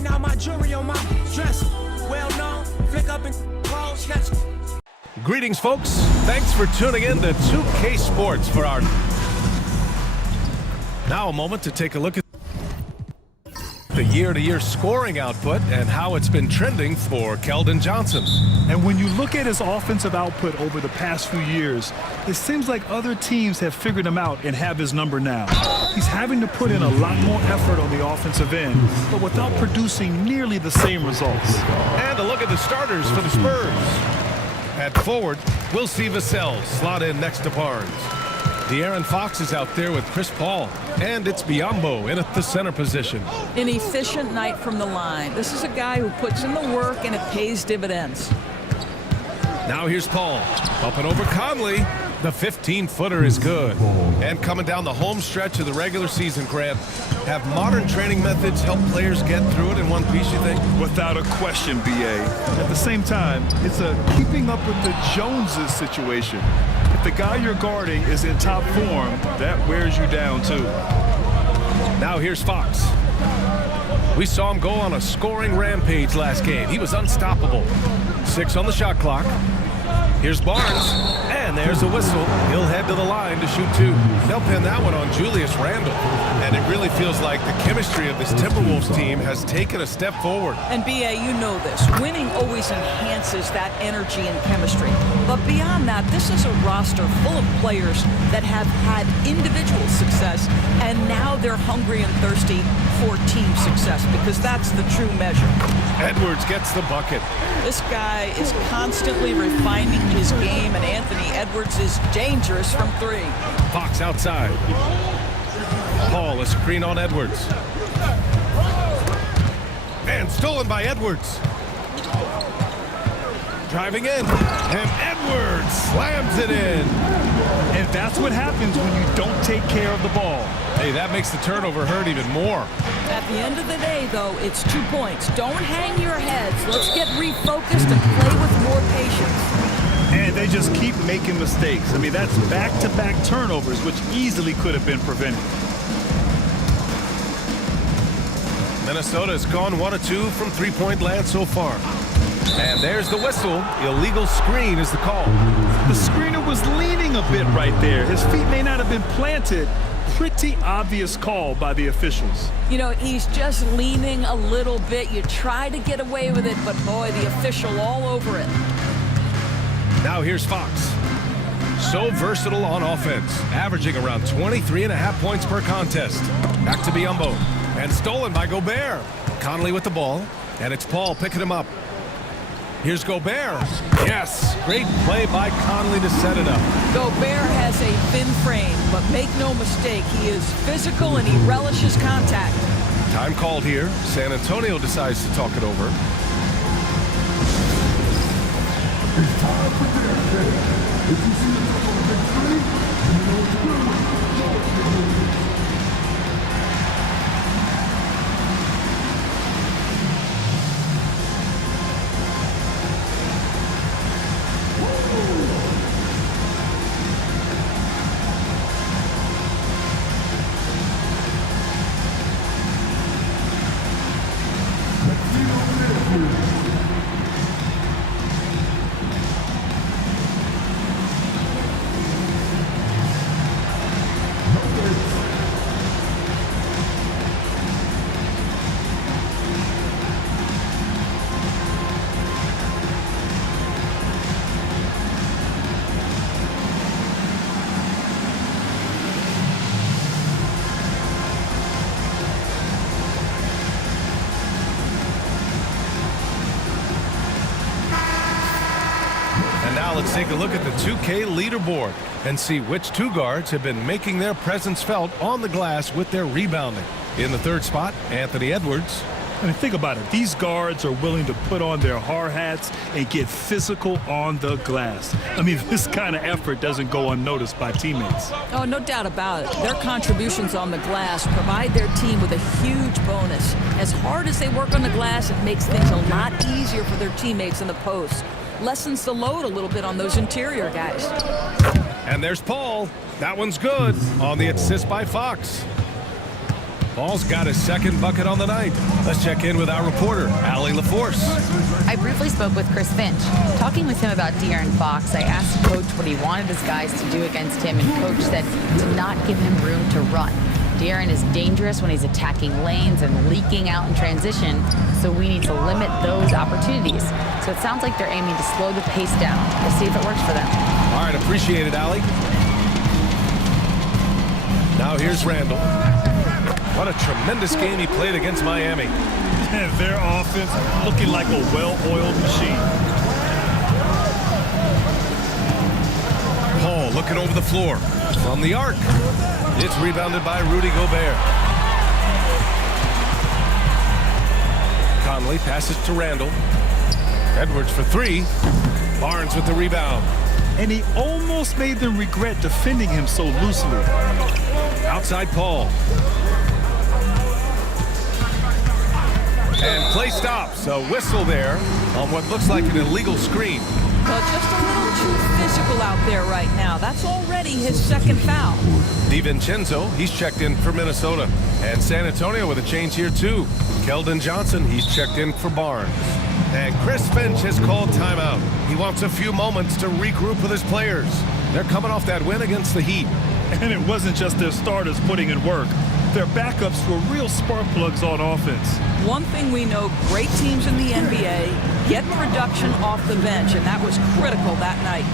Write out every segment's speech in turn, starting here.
Right now, my jewelry on my dress. Well known, flick up and roll, snatch. Greetings, folks. Thanks for tuning in to 2K Sports for our... Now a moment to take a look at the year-to-year scoring output and how it's been trending for Keldon Johnson. And when you look at his offensive output over the past few years, it seems like other teams have figured him out and have his number now. He's having to put in a lot more effort on the offensive end, but without producing nearly the same results. And a look at the starters for the Spurs. At forward, we'll see Vassell slot in next to Barnes. De'Aaron Fox is out there with Chris Paul, and it's Biyombo in at the center position. An efficient night from the line. This is a guy who puts in the work, and it pays dividends. Now here's Paul, up and over Conley. The 15-footer is good. And coming down the home stretch of the regular season, Grant, have modern training methods helped players get through it in one piece, you think? Without a question, B.A. At the same time, it's a keeping up with the Joneses situation. If the guy you're guarding is in top form, that wears you down, too. Now here's Fox. We saw him go on a scoring rampage last game. He was unstoppable. 6 on the shot clock. Here's Barnes, and there's a whistle. He'll head to the line to shoot 2. They'll pin that one on Julius Randle. And it really feels like the chemistry of this Timberwolves team has taken a step forward. And B.A., you know this. Winning always enhances that energy and chemistry. But beyond that, this is a roster full of players that have had individual success, and now they're hungry and thirsty for team success, because that's the true measure. Edwards gets the bucket. This guy is constantly refining his game, and Anthony Edwards is dangerous from 3. Fox outside. Paul, a screen on Edwards. And stolen by Edwards. Driving in, and Edwards slams it in. And that's what happens when you don't take care of the ball. Hey, that makes the turnover hurt even more. At the end of the day, though, it's 2 points. Don't hang your heads. Let's get refocused and play with more patience. And they just keep making mistakes. I mean, that's back-to-back turnovers, which easily could have been prevented. Minnesota's gone 1 of 2 from three-point land so far. And there's the whistle. Illegal screen is the call. The screener was leaning a bit right there. His feet may not have been planted. Pretty obvious call by the officials. You know, he's just leaning a little bit. You try to get away with it, but boy, the official all over it. Now here's Fox. So versatile on offense, averaging around 23.5 points per contest. Back to Biyombo, and stolen by Gobert. Conley with the ball, and it's Paul picking him up. Here's Gobert. Yes, great play by Conley to set it up. Gobert has a thin frame, but make no mistake, he is physical and he relishes contact. Time called here. San Antonio decides to talk it over. It's time for this. If you see the top of the big three, you know what to do. Now let's take a look at the 2K leaderboard and see which 2 guards have been making their presence felt on the glass with their rebounding. In the 3rd spot, Anthony Edwards. I mean, think about it. These guards are willing to put on their hard hats and get physical on the glass. I mean, this kind of effort doesn't go unnoticed by teammates. Oh, no doubt about it. Their contributions on the glass provide their team with a huge bonus. As hard as they work on the glass, it makes things a lot easier for their teammates in the post. Lessens the load a little bit on those interior guys. And there's Paul. That one's good on the assist by Fox. Ball's got his second bucket on the night. Let's check in with our reporter, Allie LaForce. I briefly spoke with Chris Finch. Talking with him about De'Aaron Fox, I asked Coach what he wanted his guys to do against him, and Coach said to not give him room to run. De'Aaron is dangerous when he's attacking lanes and leaking out in transition, so we need to limit those opportunities. So it sounds like they're aiming to slow the pace down. We'll see if it works for them. All right, appreciate it, Allie. Now here's Randall. What a tremendous game he played against Miami. And their offense looking like a well-oiled machine. Paul looking over the floor. From the arc. It's rebounded by Rudy Gobert. Conley passes to Randall. Edwards for three. Barnes with the rebound. And he almost made them regret defending him so loosely. Outside Paul. And play stops. A whistle there on what looks like an illegal screen. Well, just a little too physical out there right now. That's already his second foul. DiVincenzo, he's checked in for Minnesota. And San Antonio with a change here too. Keldon Johnson, he's checked in for Barnes. And Chris Finch has called timeout. He wants a few moments to regroup with his players. They're coming off that win against the Heat. And it wasn't just their starters putting in work. Their backups were real spark plugs on offense. One thing we know, great teams in the NBA get production off the bench, and that was critical that night.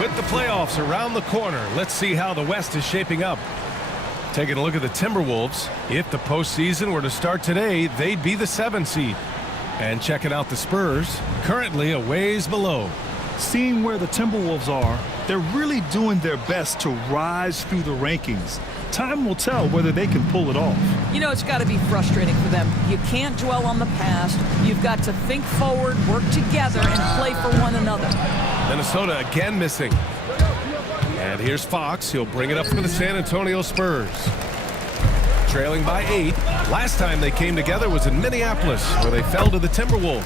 With the playoffs around the corner, let's see how the West is shaping up. Taking a look at the Timberwolves. If the postseason were to start today, they'd be the 7th seed. And checking out the Spurs, currently a ways below. Seeing where the Timberwolves are, they're really doing their best to rise through the rankings. Time will tell whether they can pull it off. You know, it's got to be frustrating for them. You can't dwell on the past. You've got to think forward, work together, and play for one another. Minnesota again missing. And here's Fox. He'll bring it up for the San Antonio Spurs. Trailing by 8. Last time they came together was in Minneapolis, where they fell to the Timberwolves.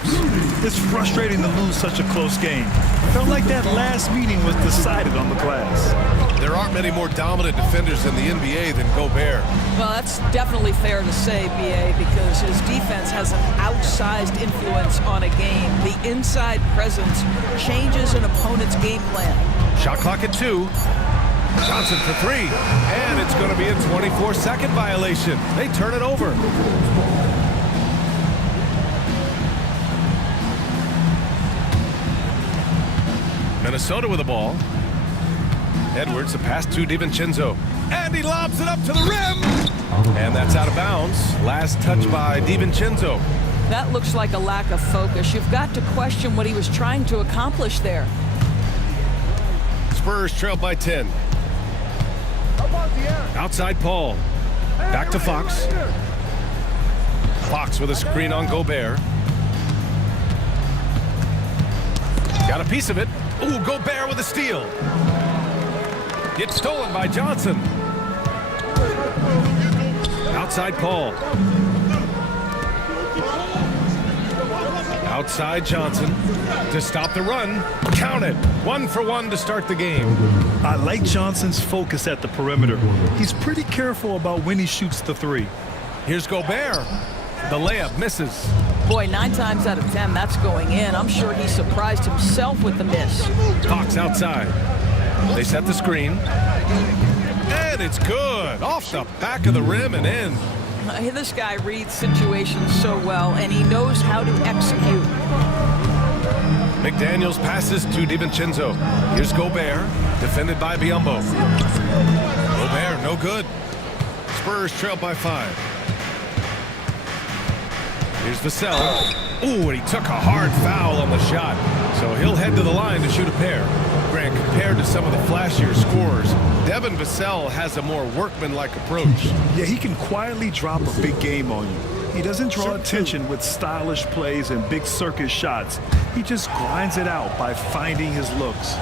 It's frustrating to lose such a close game. Felt like that last meeting was decided on the glass. There aren't many more dominant defenders in the NBA than Gobert. Well, that's definitely fair to say, B.A., because his defense has an outsized influence on a game. The inside presence changes an opponent's game plan. Shot clock at 2. Johnson for 3. And it's going to be a 24-second violation. They turn it over. Minnesota with the ball. Edwards, a pass to DiVincenzo. And he lobs it up to the rim. And that's out of bounds. Last touch by DiVincenzo. That looks like a lack of focus. You've got to question what he was trying to accomplish there. Spurs trail by 10. Outside Paul. Back to Fox. Fox with a screen on Gobert. Got a piece of it. Ooh, Gobert with a steal. It's stolen by Johnson. Outside Paul. Outside Johnson to stop the run. Count it. 1 for 1 to start the game. I like Johnson's focus at the perimeter. He's pretty careful about when he shoots the 3. Here's Gobert. The layup misses. Boy, 9 times out of 10, that's going in. I'm sure he surprised himself with the miss. Fox outside. They set the screen. And it's good. Off the back of the rim and in. This guy reads situations so well, and he knows how to execute. McDaniels passes to DiVincenzo. Here's Gobert, defended by Biyombo. Gobert, no good. Spurs trail by 5. Here's Vassell. Ooh, and he took a hard foul on the shot. So he'll head to the line to shoot a pair. Grant, compared to some of the flashier scorers, Devin Vassell has a more workmanlike approach. Yeah, he can quietly drop a big game on you. He doesn't draw attention with stylish plays and big circus shots. He just grinds it out by finding his looks.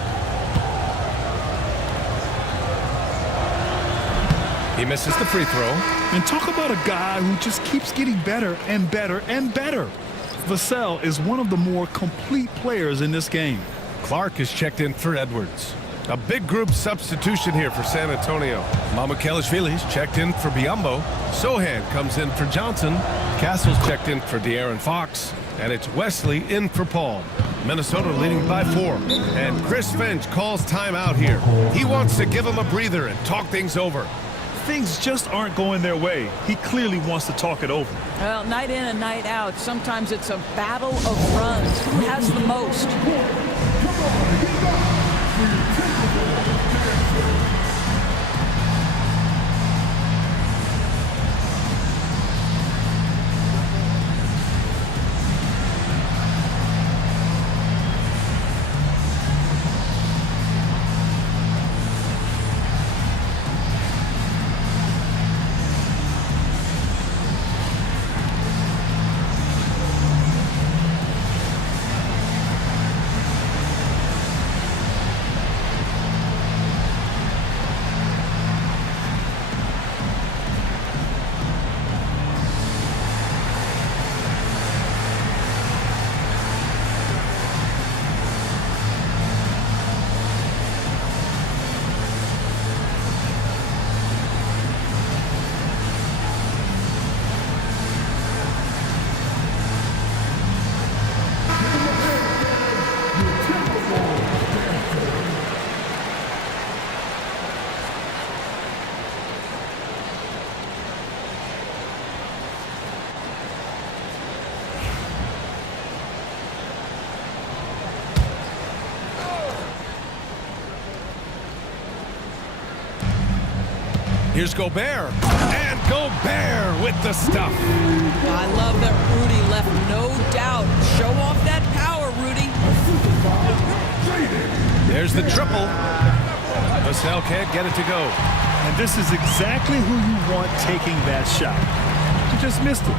He misses the free throw. And talk about a guy who just keeps getting better and better and better. Vassell is one of the more complete players in this game. Clark is checked in for Edwards. A big group substitution here for San Antonio. Mamukelashvili's checked in for Biyombo. Sohan comes in for Johnson. Castle's checked in for De'Aaron Fox. And it's Wesley in for Paul. Minnesota leading by 4. And Chris Finch calls timeout here. He wants to give them a breather and talk things over. Things just aren't going their way. He clearly wants to talk it over. Well, night in and night out, sometimes it's a battle of runs. Who has the most? Here's Gobert. And Gobert with the stuff. I love that Rudy left no doubt. Show off that power, Rudy. There's the triple. Vassell can't get it to go. And this is exactly who you want taking that shot. He just missed it.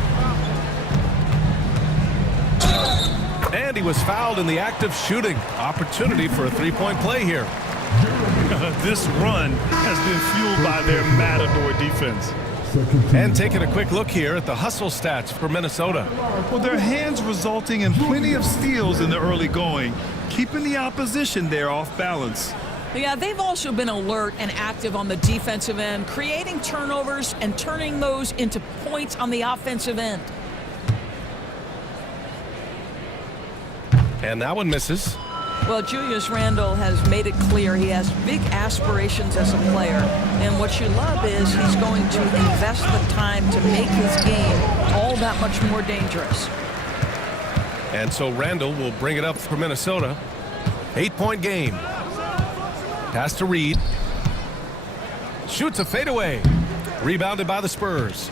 And he was fouled in the act of shooting. Opportunity for a three-point play here. This run has been fueled by their Matador defense. And taking a quick look here at the hustle stats for Minnesota. Well, their hands resulting in plenty of steals in the early going, keeping the opposition there off balance. Yeah, they've also been alert and active on the defensive end, creating turnovers and turning those into points on the offensive end. And that one misses. Well, Julius Randle has made it clear he has big aspirations as a player. And what you love is he's going to invest the time to make his game all that much more dangerous. And so Randle will bring it up for Minnesota. 8-point game. Pass to Reed. Shoots a fadeaway. Rebounded by the Spurs.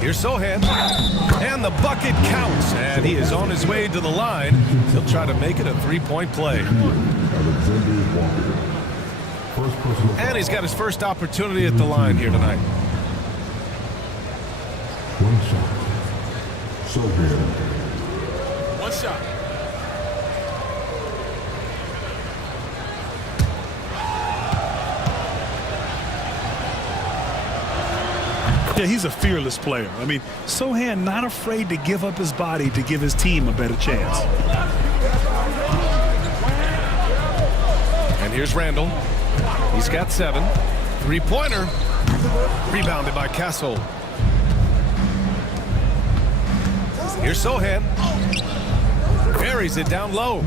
Here's Sohan. And the bucket counts. And he is on his way to the line. He'll try to make it a three-point play. And he's got his first opportunity at the line here tonight. One shot. Sohan. One shot. Yeah, he's a fearless player. I mean, Sohan not afraid to give up his body to give his team a better chance. And here's Randle. He's got 7. Three-pointer. Rebounded by Castle. Here's Sohan. Buries it down low.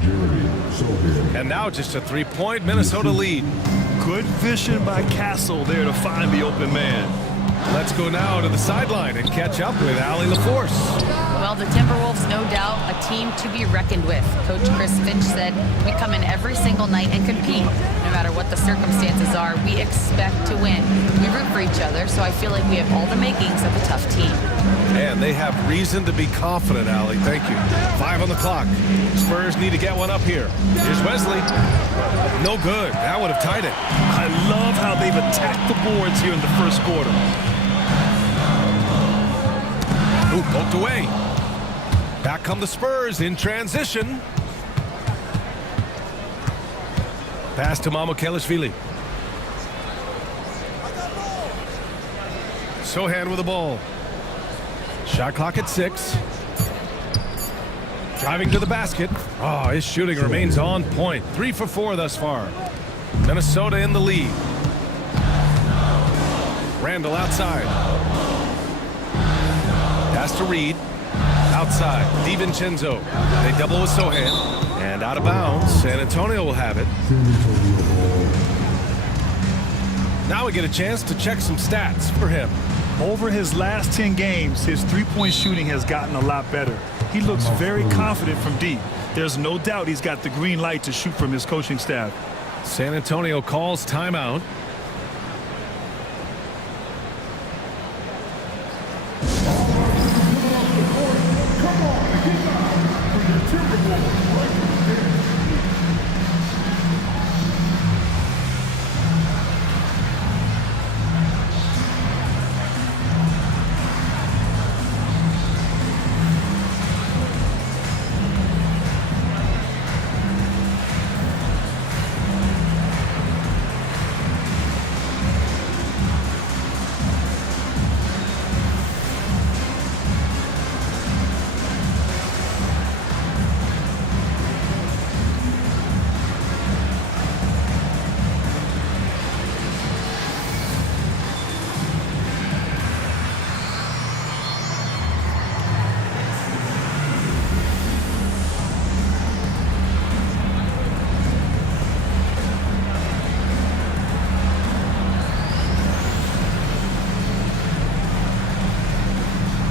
And now just a three-point Minnesota lead. Good vision by Castle there to find the open man. Let's go now to the sideline and catch up with Allie LaForce. Well, the Timberwolves, no doubt, a team to be reckoned with. Coach Chris Finch said, we come in every single night and compete. No matter what the circumstances are, we expect to win. We root for each other, so I feel like we have all the makings of a tough team. And they have reason to be confident, Allie. Thank you. 5 on the clock. Spurs need to get one up here. Here's Wesley. No good. That would have tied it. I love how they've attacked the boards here in the first quarter. Ooh, poked away. Back come the Spurs in transition. Pass to Mamukelashvili. Sohan with the ball. Shot clock at 6. Driving to the basket. Oh, his shooting remains on point. 3 for 4 thus far. Minnesota in the lead. Randall outside. Pass to Reed. Outside. DiVincenzo. They double with Sohan. And out of bounds. San Antonio will have it. Now we get a chance to check some stats for him. Over his last 10 games, his three-point shooting has gotten a lot better. He looks very confident from deep. There's no doubt he's got the green light to shoot from his coaching staff. San Antonio calls timeout.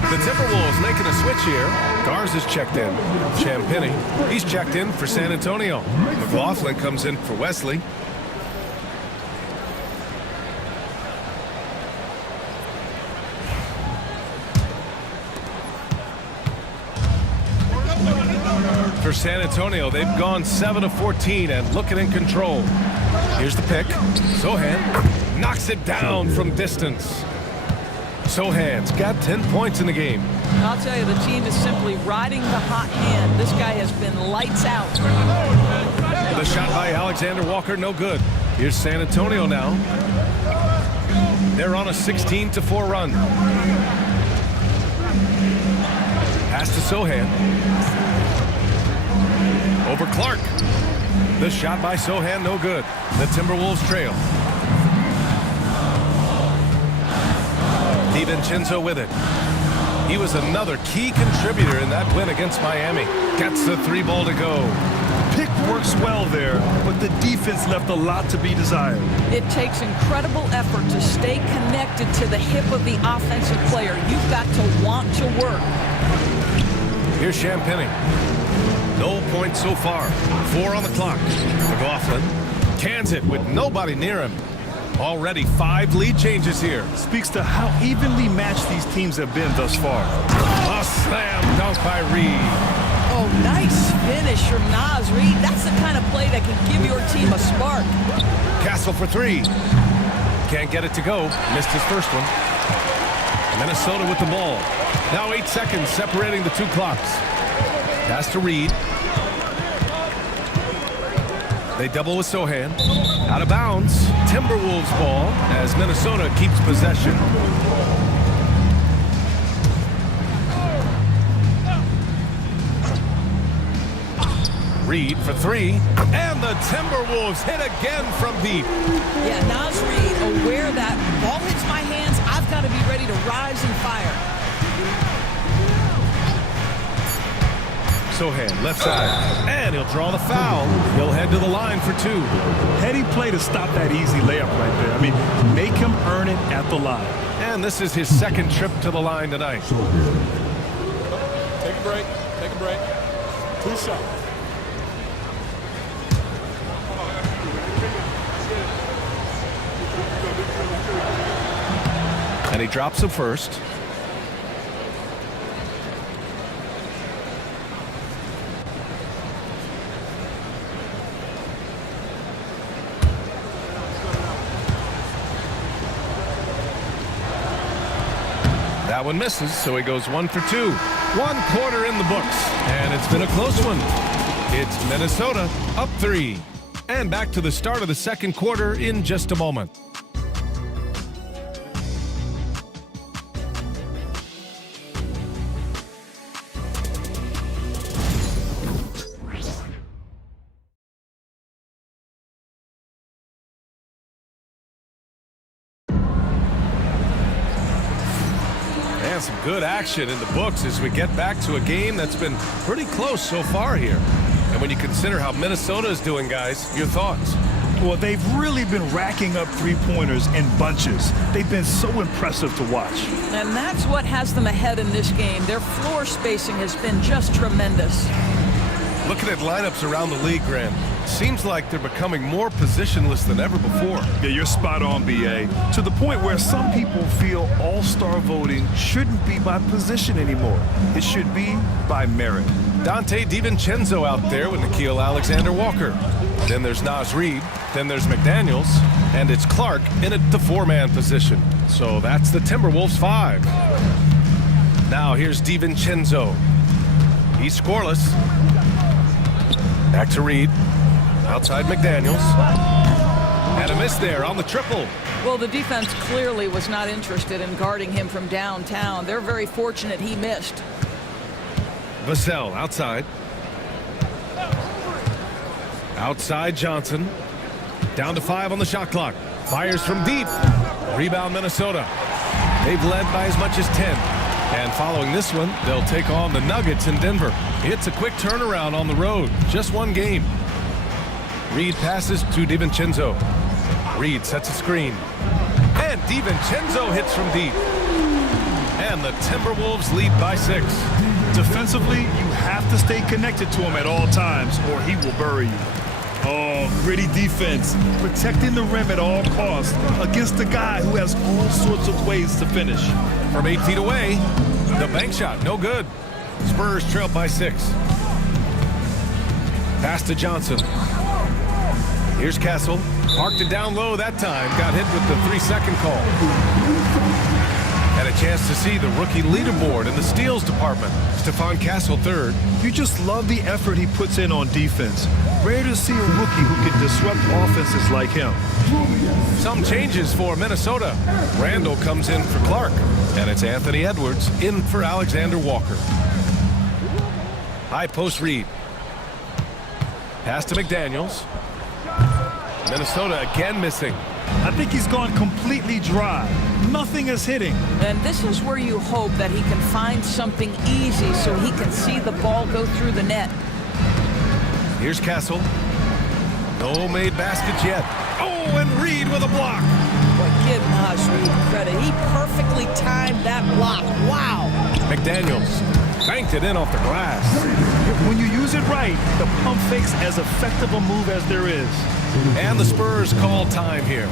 The Timberwolves making a switch here. Garza's checked in. Champagny, he's checked in for San Antonio. McLaughlin comes in for Wesley. For San Antonio, they've gone 7 of 14 and looking in control. Here's the pick. Sohan knocks it down from distance. Sohan's got 10 points in the game. I'll tell you, the team is simply riding the hot hand. This guy has been lights out. The shot by Alexander Walker, no good. Here's San Antonio now. They're on a 16-4 run. Pass to Sohan. Over Clark. The shot by Sohan, no good. The Timberwolves trail. DiVincenzo with it. He was another key contributor in that win against Miami. Gets the 3 ball to go. Pick works well there, but the defense left a lot to be desired. It takes incredible effort to stay connected to the hip of the offensive player. You've got to want to work. Here's Champagny. No points so far. 4 on the clock. McLaughlin cans it with nobody near him. Already 5 lead changes here. Speaks to how evenly matched these teams have been thus far. A slam dunk by Reed. Oh, nice finish from Naz Reid. That's the kind of play that can give your team a spark. Castle for 3. Can't get it to go. Missed his first one. Minnesota with the ball. Now 8 seconds separating the 2 clocks. Pass to Reed. They double with Sohan. Out of bounds. Timberwolves ball as Minnesota keeps possession. Reed for 3. And the Timberwolves hit again from deep. Yeah, Naz Reid aware that ball hits my hands, I've got to be ready to rise and fire. Sohan left side, and he'll draw the foul. He'll head to the line for 2. Heady play to stop that easy layup right there. I mean, make him earn it at the line. And And this is his second trip to the line tonight. So here. Take a break. Take a break. 2 shots. And he drops him first. That one misses, so he goes 1 for 2. 1 quarter in the books, and it's been a close one. It's Minnesota up 3. And back to the start of the second quarter in just a moment. And some good action in the books as we get back to a game that's been pretty close so far here. And when you consider how Minnesota is doing, guys, your thoughts? Well, they've really been racking up three-pointers in bunches. They've been so impressive to watch. And that's what has them ahead in this game. Their floor spacing has been just tremendous. Looking at lineups around the league, Grant, seems like they're becoming more positionless than ever before. Yeah, you're spot on, B.A. To the point where some people feel all-star voting shouldn't be by position anymore. It should be by merit. Dante DiVincenzo out there with Nickeil Alexander-Walker. Then there's Naz Reid. Then there's McDaniels. And it's Clark in at the 4-man position. So that's the Timberwolves 5. Now here's DiVincenzo. He's scoreless. Back to Reid. Outside McDaniels. And a miss there on the triple. Well, the defense clearly was not interested in guarding him from downtown. They're very fortunate he missed. Vassell outside. Outside Johnson. Down to 5 on the shot clock. Fires from deep. Rebound Minnesota. They've led by as much as 10. And following this one, they'll take on the Nuggets in Denver. It's a quick turnaround on the road. Just one game. Reid passes to DiVincenzo. Reid sets a screen. And DiVincenzo hits from deep. And the Timberwolves lead by 6. Defensively, you have to stay connected to him at all times or he will bury you. Oh, gritty defense. Protecting the rim at all costs against a guy who has all sorts of ways to finish. From 8 feet away, the bank shot, no good. Spurs trail by 6. Pass to Johnson. Here's Castle. Parked it down low that time. Got hit with the 3-second call. And a chance to see the rookie leaderboard in the steals department. Stephon Castle 3rd. You just love the effort he puts in on defense. Rare to see a rookie who can disrupt offenses like him. Some changes for Minnesota. Randall comes in for Clark. And it's Anthony Edwards in for Alexander Walker. High post Reid. Pass to McDaniels. Minnesota again missing. I think he's gone completely dry. Nothing is hitting. And this is where you hope that he can find something easy so he can see the ball go through the net. Here's Castle. No made baskets yet. Oh, and Reid with a block. But give Naz Reid credit. He perfectly timed that block. Wow. McDaniels banked it in off the glass. When you use it right, the pump fake's as effective a move as there is. And the Spurs call time here.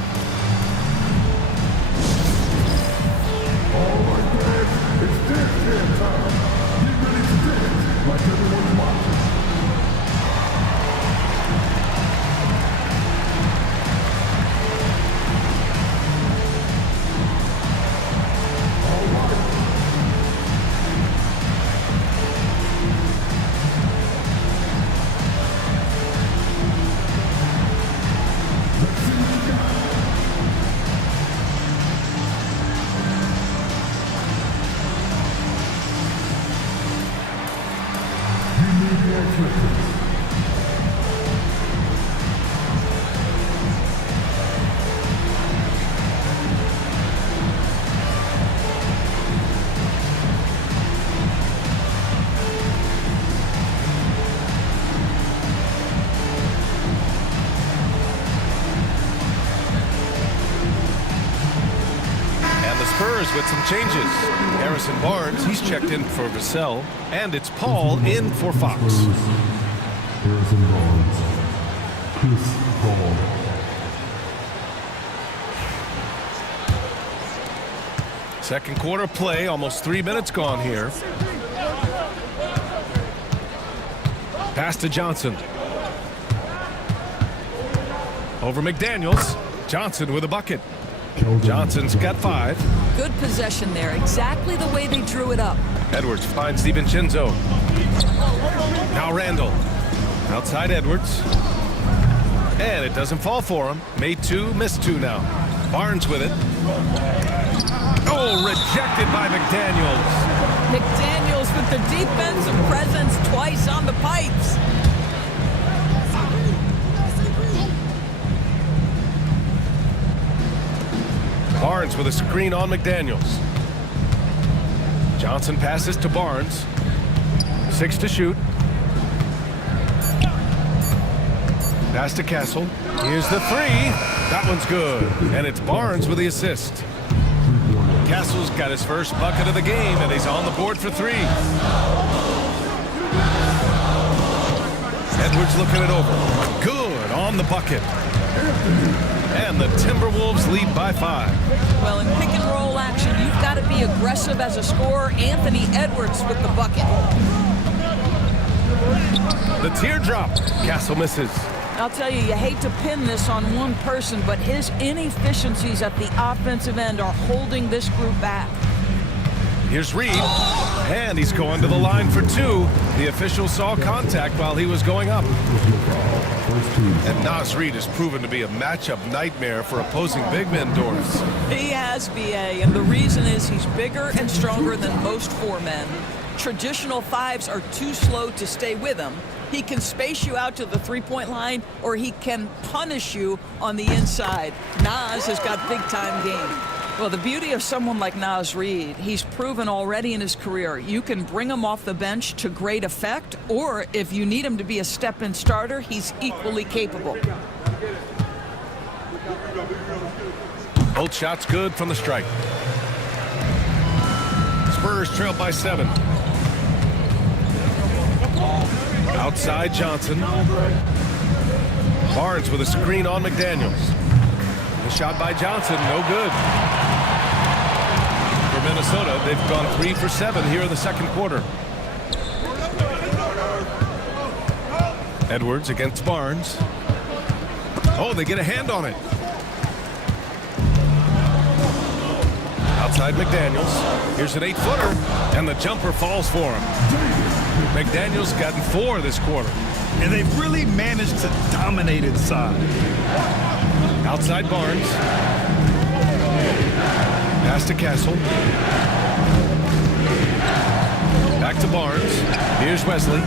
All right, guys, it's dance time. Get ready to dance like everyone's watching. Spurs with some changes. Harrison Barnes, he's checked in for Vassell, and it's Paul in for Fox. Harrison Barnes. Chris Paul. Second quarter play, almost 3 minutes gone here. Pass to Johnson. Over McDaniels. Johnson with a bucket. Johnson's got 5. Good possession there, exactly the way they drew it up. Edwards finds DiVincenzo. Now Randall. Outside Edwards. And it doesn't fall for him. Made 2, missed 2 now. Barnes with it. Oh, rejected by McDaniels. McDaniels with the defensive presence twice on the pipes. Barnes with a screen on McDaniels. Johnson passes to Barnes. 6 to shoot. Pass to Castle. Here's the 3. That one's good. And it's Barnes with the assist. Castle's got his first bucket of the game, and he's on the board for 3. Edwards looking it over. Good on the bucket. And the Timberwolves lead by 5. Well, in pick and roll action, you've got to be aggressive as a scorer. Anthony Edwards with the bucket. The teardrop. Castle misses. I'll tell you, you hate to pin this on one person, but his inefficiencies at the offensive end are holding this group back. Here's Reed, and he's going to the line for 2. The official saw contact while he was going up. And Naz Reid has proven to be a matchup nightmare for opposing big men, Doris. He has, BA, and the reason is he's bigger and stronger than most 4 men. Traditional 5s are too slow to stay with him. He can space you out to the three-point line, or he can punish you on the inside. Naz has got big-time game. Well, the beauty of someone like Naz Reid, he's proven already in his career, you can bring him off the bench to great effect, or if you need him to be a step-in starter, he's equally capable. Both shots good from the strike. Spurs trail by 7. Outside Johnson. Barnes with a screen on McDaniels. The shot by Johnson, no good. For Minnesota, they've gone 3 for 7 here in the second quarter. Edwards against Barnes. Oh, they get a hand on it. Outside McDaniels. Here's an 8-footer, and the jumper falls for him. McDaniels gotten 4 this quarter. And they've really managed to dominate inside. Outside Barnes. Pass to Castle. Back to Barnes. Here's Wesley.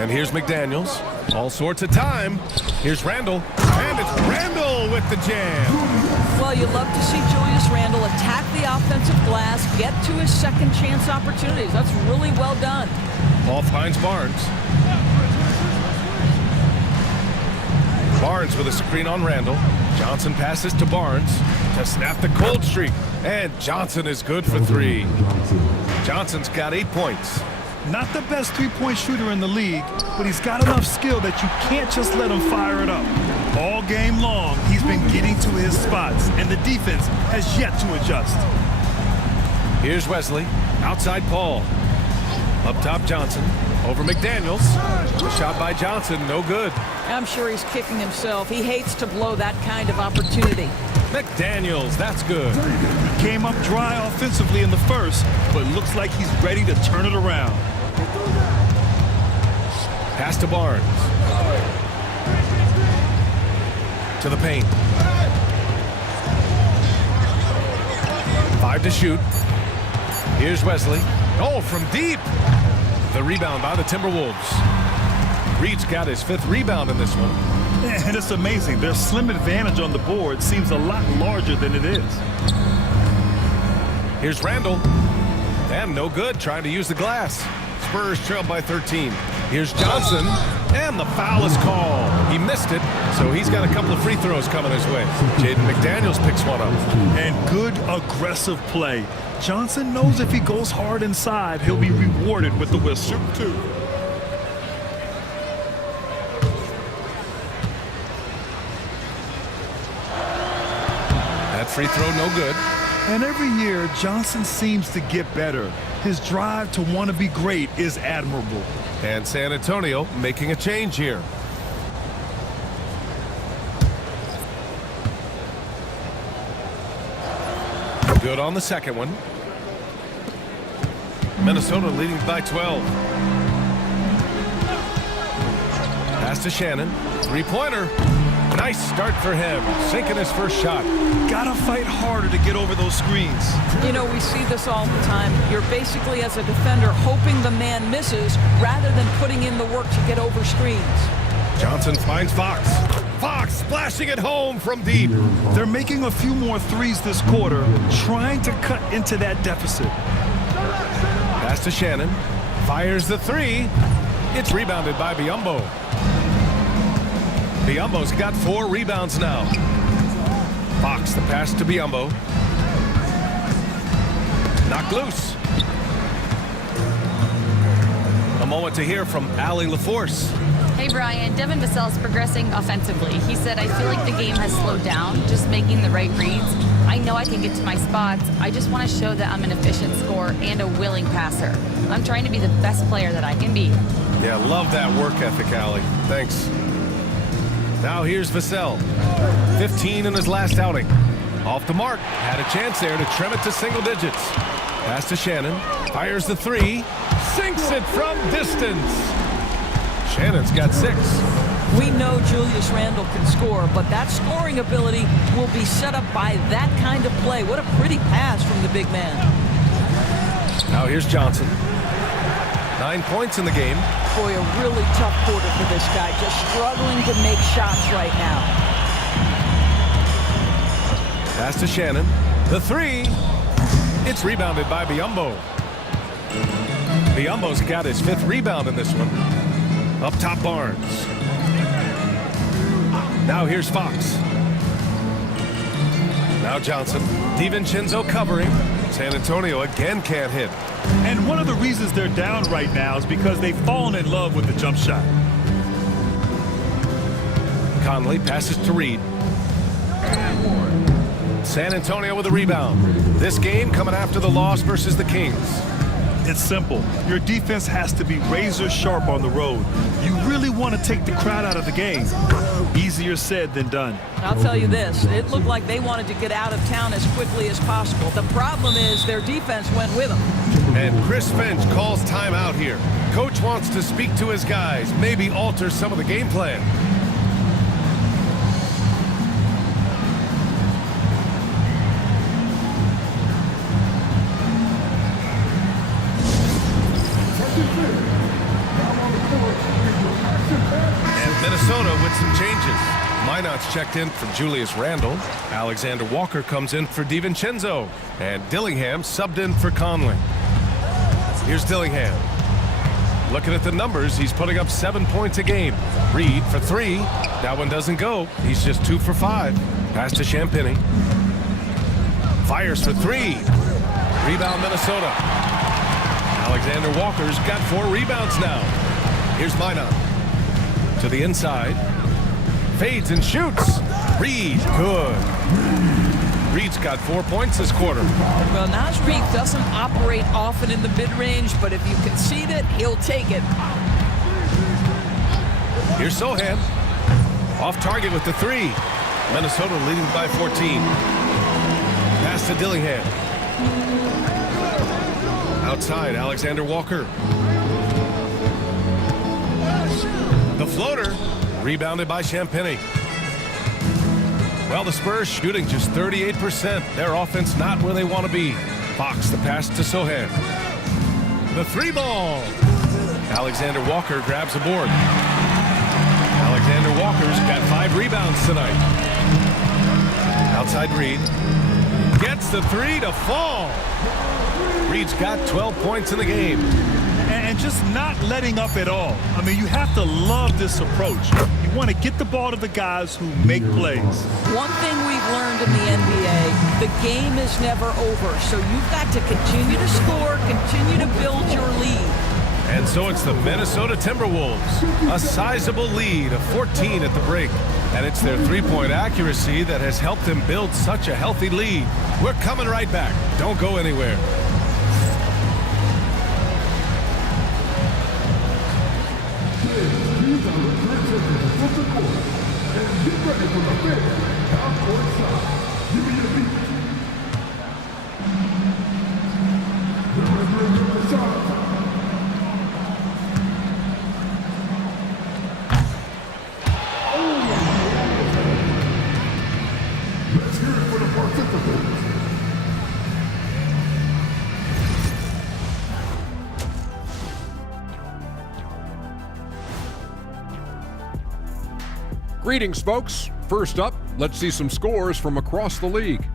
And here's McDaniels. All sorts of time. Here's Randall. And it's Randall with the jam. Well, you love to see Julius Randle attack the offensive glass, get to his second chance opportunities. That's really well done. Paul finds Barnes. Barnes with a screen on Randall. Johnson passes to Barnes to snap the cold streak. And Johnson is good for 3. Johnson's got 8 points. Not the best three-point shooter in the league, but he's got enough skill that you can't just let him fire it up. All game long, he's been getting to his spots, and the defense has yet to adjust. Here's Wesley. Outside Paul. Up top Johnson. Over McDaniels. The shot by Johnson, no good. I'm sure he's kicking himself. He hates to blow that kind of opportunity. McDaniels, that's good. He came up dry offensively in the first, but looks like he's ready to turn it around. Pass to Barnes. To the paint. 5 to shoot. Here's Wesley. Oh, from deep. The rebound by the Timberwolves. Reed's got his 5th rebound in this one. And it's amazing. Their slim advantage on the board seems a lot larger than it is. Here's Randall. And no good, trying to use the glass. Spurs trail by 13. Here's Johnson, and the foul is called. He missed it, so he's got a couple of free throws coming his way. Jaden McDaniels picks one up. And good aggressive play. Johnson knows if he goes hard inside, he'll be rewarded with the whistle. Two. That free throw no good. And every year, Johnson seems to get better. His drive to want to be great is admirable. And San Antonio making a change here. Good on the second one. Minnesota leading by 12. Pass to Shannon. Three-pointer. Nice start for him. Sinking his first shot. Gotta fight harder to get over those screens. You know, we see this all the time. You're basically, as a defender, hoping the man misses rather than putting in the work to get over screens. Johnson finds Fox. Fox splashing it home from deep. They're making a few more threes this quarter, trying to cut into that deficit. Pass to Shannon. Fires the three. It's rebounded by Biyombo. Biyombo's got 4 rebounds now. Fox the pass to Biyombo. Knocked loose. A moment to hear from Allie LaForce. Hey, Brian. Devin Vassell's progressing offensively. He said, I feel like the game has slowed down, just making the right reads. I know I can get to my spots. I just want to show that I'm an efficient scorer and a willing passer. I'm trying to be the best player that I can be. Yeah, love that work ethic, Allie. Thanks. Now here's Vassell. 15 in his last outing. Off the mark. Had a chance there to trim it to single digits. Pass to Shannon. Fires the three. Sinks it from distance. Shannon's got 6. We know Julius Randle can score, but that scoring ability will be set up by that kind of play. What a pretty pass from the big man. Now here's Johnson. 9 points in the game. Boy, a really tough quarter for this guy. Just struggling to make shots right now. Pass to Shannon. The three. It's rebounded by Biyombo. Biyombo's got his 5th rebound in this one. Up top, Barnes. Now here's Fox. Now Johnson. DiVincenzo covering. San Antonio again can't hit. And one of the reasons they're down right now is because they've fallen in love with the jump shot. Conley passes to Reed. San Antonio with a rebound. This game coming after the loss versus the Kings. It's simple. Your defense has to be razor sharp on the road. You really want to take the crowd out of the game. Easier said than done. I'll tell you this, it looked like they wanted to get out of town as quickly as possible. The problem is their defense went with them. And Chris Finch calls timeout here. Coach wants to speak to his guys, maybe alter some of the game plan. And Minnesota with some changes. Minot's checked in for Julius Randle. Alexander Walker comes in for DiVincenzo. And Dillingham subbed in for Conley. Here's Dillingham. Looking at the numbers, he's putting up 7 points a game. Reed for 3. That one doesn't go. He's just 2 for 5. Pass to Champagny. Fires for 3. Rebound Minnesota. Alexander Walker's got 4 rebounds now. Here's Minot. To the inside. Fades and shoots. Reed, good. Reed's got 4 points this quarter. Well, Naz Reid doesn't operate often in the mid-range, but if you concede it, he'll take it. Here's Sohan. Off target with the 3. Minnesota leading by 14. Pass to Dillingham. Outside, Alexander Walker. The floater, rebounded by Champagny. Well, the Spurs shooting just 38%. Their offense not where they want to be. Fox the pass to Sohan. The 3-ball. Alexander Walker grabs the board. Alexander Walker's got 5 rebounds tonight. Outside Reed. Gets the 3 to fall. Reed's got 12 points in the game. And and just not letting up at all. I mean, you have to love this approach. You want to get the ball to the guys who make plays. One thing we've learned in the NBA, the game is never over. So you've got to continue to score, continue to build your lead. And so it's the Minnesota Timberwolves, a sizable lead of 14 at the break. And it's their three-point accuracy that has helped them build such a healthy lead. We're coming right back. Don't go anywhere. These are return from the court. And get ready for the big half-court shot. Give me your beat. The shot. Let's hear it for the participants. Greetings, folks. First up, let's see some scores from across the league.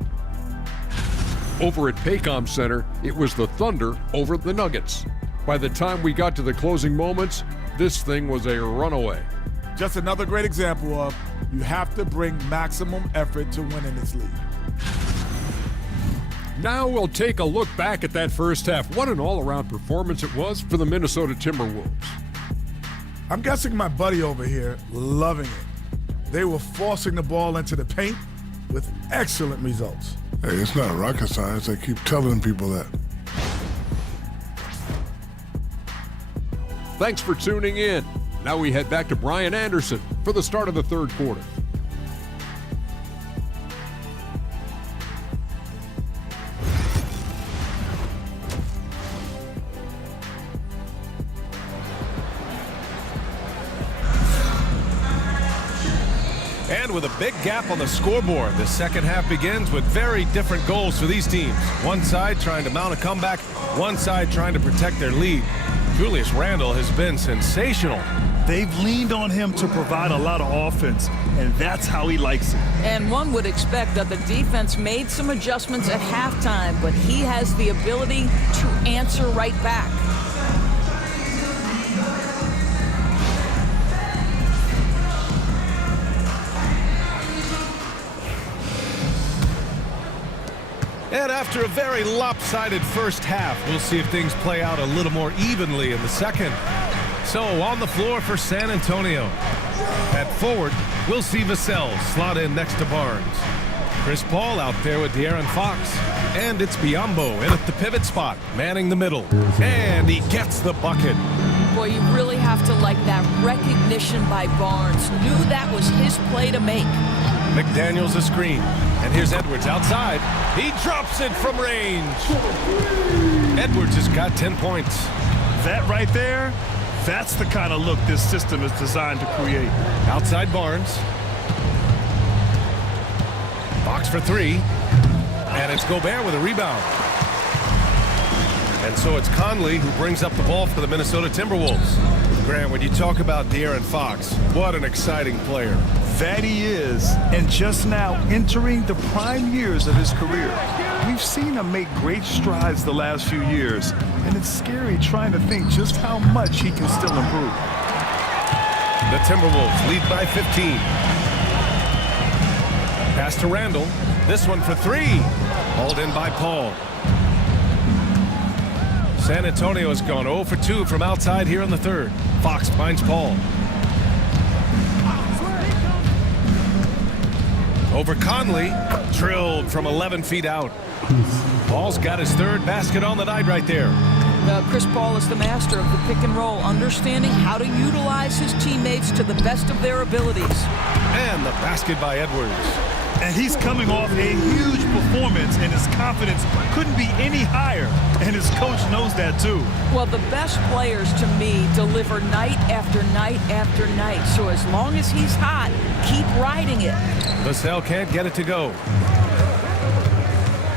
Over at Paycom Center, it was the Thunder over the Nuggets. By the time we got to the closing moments, this thing was a runaway. Just another great example of you have to bring maximum effort to win in this league. Now we'll take a look back at that first half. What an all-around performance it was for the Minnesota Timberwolves. I'm guessing my buddy over here loving it. They were forcing the ball into the paint with excellent results. Hey, it's not rocket science. They keep telling people that. Thanks for tuning in. Now we head back to Brian Anderson for the start of the third quarter. And with a big gap on the scoreboard, the second half begins with very different goals for these teams. One side trying to mount a comeback, one side trying to protect their lead. Julius Randle has been sensational. They've leaned on him to provide a lot of offense, and that's how he likes it. And one would expect that the defense made some adjustments at halftime, but he has the ability to answer right back. And after a very lopsided first half, we'll see if things play out a little more evenly in the second. So on the floor for San Antonio. At forward, we'll see Vassell slot in next to Barnes. Chris Paul out there with De'Aaron Fox. And it's Biyombo in at the pivot spot, manning the middle. And he gets the bucket. Boy, you really have to like that recognition by Barnes. Knew that was his play to make. McDaniels a screen. And here's Edwards outside. He drops it from range. Edwards has got 10 points. That right there, that's the kind of look this system is designed to create. Outside Barnes. Fox for three. And it's Gobert with a rebound. And so it's Conley who brings up the ball for the Minnesota Timberwolves. Grant, when you talk about De'Aaron Fox, what an exciting player. That he is, and just now entering the prime years of his career. We've seen him make great strides the last few years, and it's scary trying to think just how much he can still improve. The Timberwolves lead by 15. Pass to Randle. This one for three. Hauled in by Paul. San Antonio has gone 0 for 2 from outside here in the third. Fox finds Paul. Over Conley, drilled from 11 feet out. Paul's got his third basket on the night right there. Chris Paul is the master of the pick and roll, understanding how to utilize his teammates to the best of their abilities. And the basket by Edwards. And he's coming off a huge performance, and his confidence couldn't be any higher. And his coach knows that too. Well, the best players to me deliver night after night after night. So as long as he's hot, keep riding it. Vassell can't get it to go.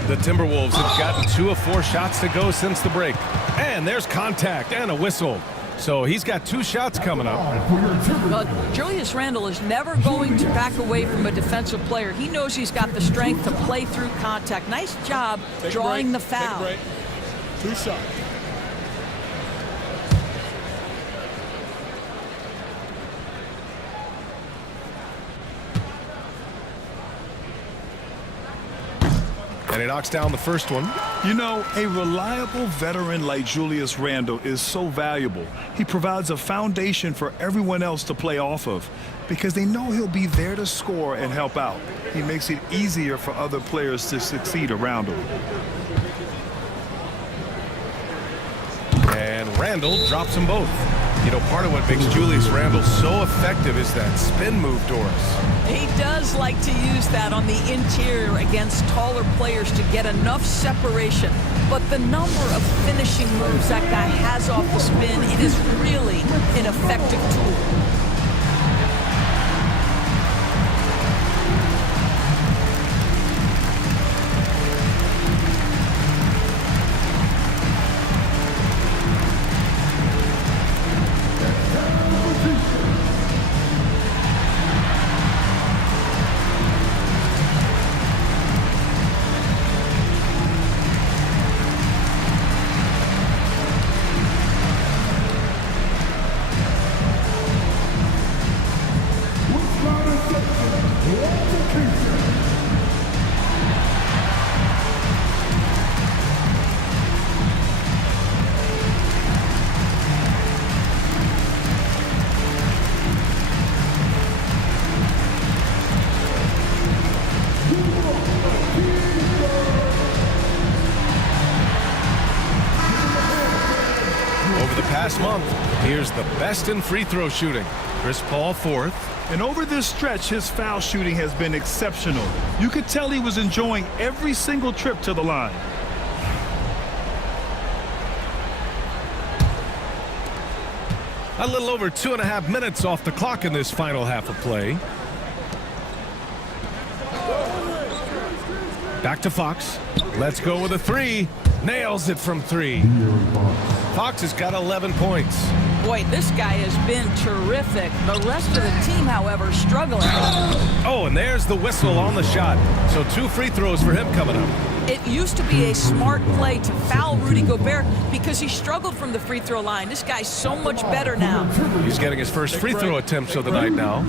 The Timberwolves have gotten 2 of 4 shots to go since the break. And there's contact and a whistle. So he's got 2 shots coming up. Julius Randle is never going to back away from a defensive player. He knows he's got the strength to play through contact. Nice job drawing the foul. Take a break. 2 shots. And he knocks down the first one. You know, a reliable veteran like Julius Randle is so valuable. He provides a foundation for everyone else to play off of because they know he'll be there to score and help out. He makes it easier for other players to succeed around him. And Randle drops them both. You know, part of what makes Julius Randle so effective is that spin move, Doris. He does like to use that on the interior against taller players to get enough separation. But the number of finishing moves that guy has off the spin, it is really an effective tool. Last month, here's the best in free throw shooting. Chris Paul fourth. And over this stretch, his foul shooting has been exceptional. You could tell he was enjoying every single trip to the line. A little over 2.5 minutes off the clock in this final half of play. Back to Fox. Let's go with a three. Nails it from three. Fox has got 11 points. Boy, this guy has been terrific. The rest of the team, however, struggling. Oh, and there's the whistle on the shot. So 2 free throws for him coming up. It used to be a smart play to foul Rudy Gobert because he struggled from the free throw line. This guy's so much better now. He's getting his first free throw attempts of the night now.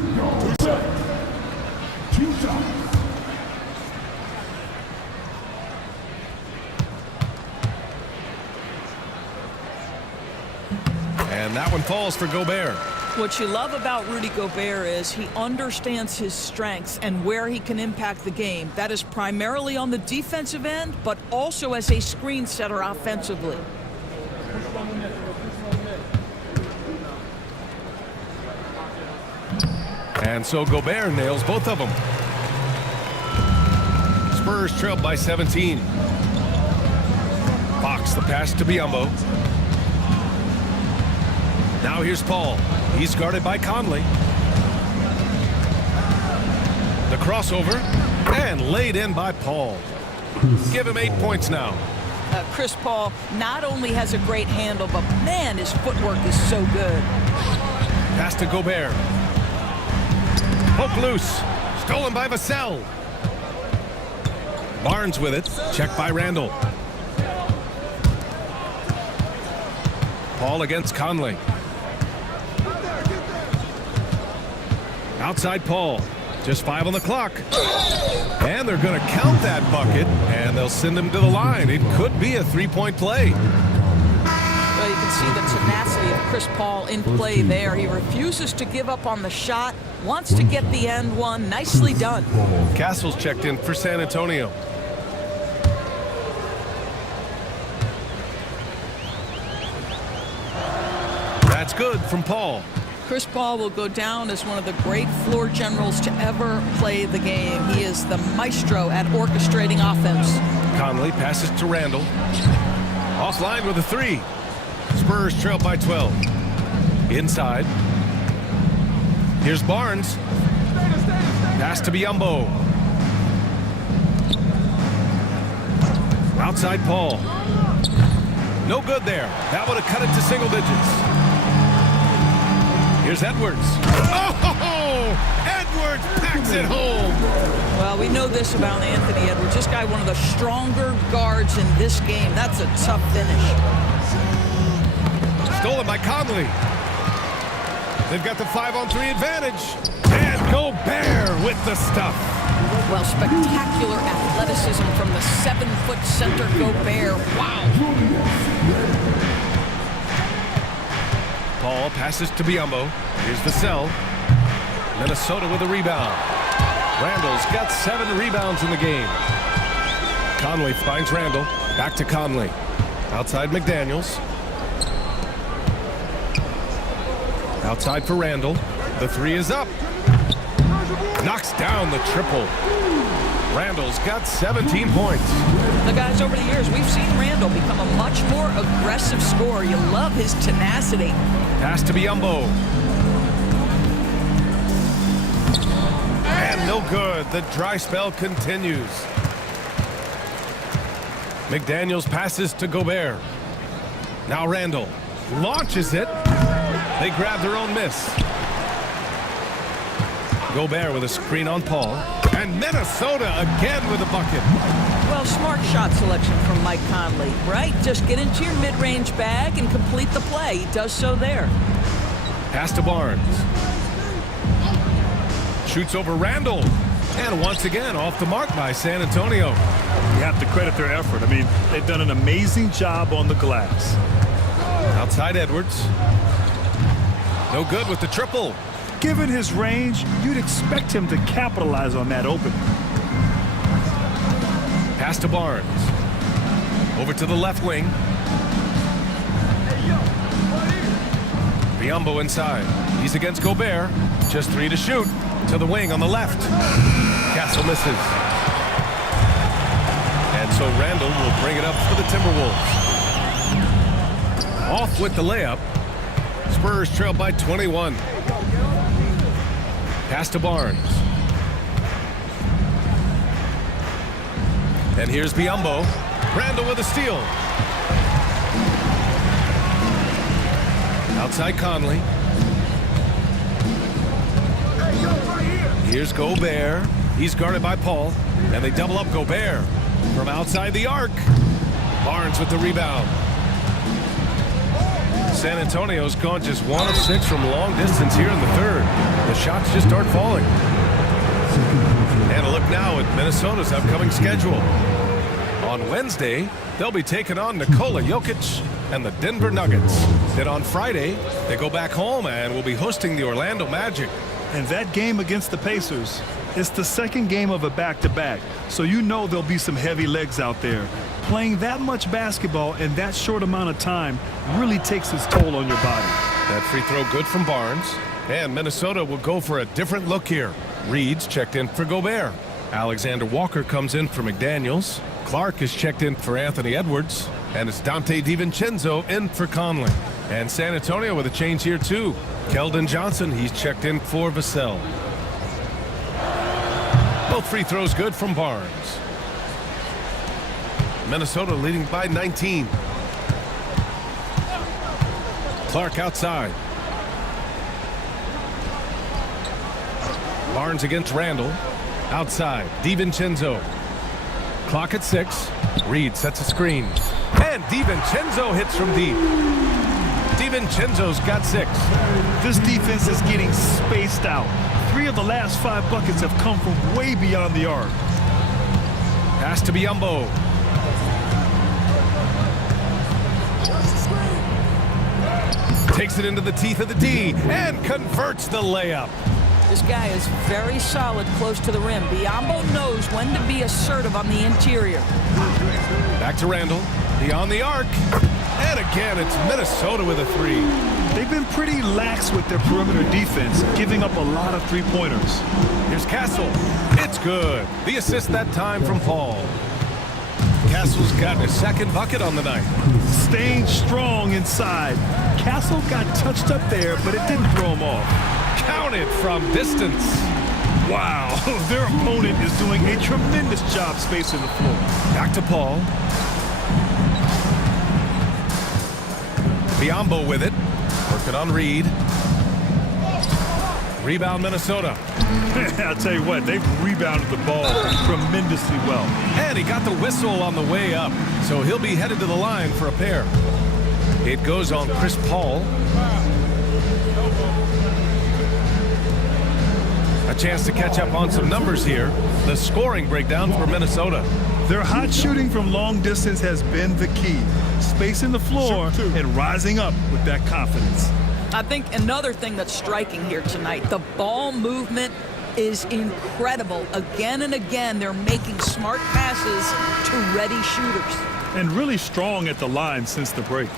And that one falls for Gobert. What you love about Rudy Gobert is he understands his strengths and where he can impact the game. That is primarily on the defensive end, but also as a screen setter offensively. And so Gobert nails both of them. Spurs trailed by 17. Fox the pass to Biyombo. Now here's Paul. He's guarded by Conley. The crossover and laid in by Paul. Give him 8 points now. Chris Paul not only has a great handle, but man, his footwork is so good. Pass to Gobert. Poke loose. Stolen by Vassell. Barnes with it. Checked by Randle. Paul against Conley. Outside Paul. Just 5 on the clock. And they're going to count that bucket, and they'll send him to the line. It could be a three-point play. Well, you can see the tenacity of Chris Paul in play there. He refuses to give up on the shot, wants to get the end one. Nicely done. Castle's checked in for San Antonio. That's good from Paul. Chris Paul will go down as one of the great floor generals to ever play the game. He is the maestro at orchestrating offense. Conley passes to Randle. Offline with a three. Spurs trail by 12. Inside. Here's Barnes. Pass to Biyombo. Outside Paul. No good there. That would have cut it to single digits. Here's Edwards. Oh, Edwards packs it home. Well, we know this about Anthony Edwards. This guy, one of the stronger guards in this game. That's a tough finish. Stolen by Conley. They've got the 5-on-3 advantage. And Gobert with the stuff. Well, spectacular athleticism from the 7-foot center Gobert. Wow. Paul passes to Biyombo. Here's Vassell. Minnesota with a rebound. Randall's got 7 rebounds in the game. Conley finds Randall. Back to Conley. Outside McDaniels. Outside for Randall. The 3 is up. Knocks down the triple. Randall's got 17 points. The guys, over the years, we've seen Randall become a much more aggressive scorer. You love his tenacity. Pass to Biyombo. And no good. The dry spell continues. McDaniels passes to Gobert. Now Randall launches it. They grab their own miss. Gobert with a screen on Paul. And Minnesota again with a bucket. Well, smart shot selection from Mike Conley, right? Just get into your mid-range bag and complete the play. He does so there. Pass to Barnes. Shoots over Randall. And once again, off the mark by San Antonio. You have to credit their effort. I mean, they've done an amazing job on the glass. Outside Edwards. No good with the triple. Given his range, you'd expect him to capitalize on that opening. Pass to Barnes. Over to the left wing. Biyombo inside. He's against Gobert. Just 3 to shoot. To the wing on the left. Castle misses. And so Randall will bring it up for the Timberwolves. Off with the layup. Spurs trail by 21. Pass to Barnes. And here's Biyombo. Randall with a steal. Outside Conley. Here's Gobert. He's guarded by Paul. And they double up Gobert from outside the arc. Barnes with the rebound. San Antonio's gone just 1 of 6 from long distance here in the third. The shots just aren't falling. And a look now at Minnesota's upcoming schedule. On Wednesday, they'll be taking on Nikola Jokic and the Denver Nuggets. Then on Friday, they go back home and will be hosting the Orlando Magic. And that game against the Pacers, it's the second game of a back-to-back, so you know there'll be some heavy legs out there. Playing that much basketball in that short amount of time really takes its toll on your body. That free throw good from Barnes. And Minnesota will go for a different look here. Reed's checked in for Gobert. Alexander Walker comes in for McDaniels. Clark is checked in for Anthony Edwards. And it's Dante DiVincenzo in for Conley. And San Antonio with a change here too. Keldon Johnson, he's checked in for Vassell. Both free throws good from Barnes. Minnesota leading by 19. Clark outside. Barnes against Randall. Outside, DiVincenzo. Clock at 6. Reed sets a screen. And DiVincenzo hits from deep. DiVincenzo's got 6. This defense is getting spaced out. 3 of the last 5 buckets have come from way beyond the arc. Pass to Biyombo. Takes it into the teeth of the D and converts the layup. This guy is very solid close to the rim. Biyombo knows when to be assertive on the interior. Back to Randall. Beyond the arc. And again, it's Minnesota with a 3. They've been pretty lax with their perimeter defense, giving up a lot of three-pointers. Here's Castle. It's good. The assist that time from Paul. Castle's gotten his 2nd bucket on the night. Staying strong inside. Castle got touched up there, but it didn't throw him off. Counted from distance. Wow, their opponent is doing a tremendous job spacing the floor. Back to Paul. Biyombo with it. Working on Reed. Rebound Minnesota. I'll tell you what, they've rebounded the ball tremendously well. And he got the whistle on the way up, so he'll be headed to the line for a pair. It goes on Chris Paul. A chance to catch up on some numbers here. The scoring breakdown for Minnesota. Their hot shooting from long distance has been the key. Spacing the floor and rising up with that confidence. I think another thing that's striking here tonight, the ball movement is incredible. Again and again, they're making smart passes to ready shooters. And really strong at the line since the break.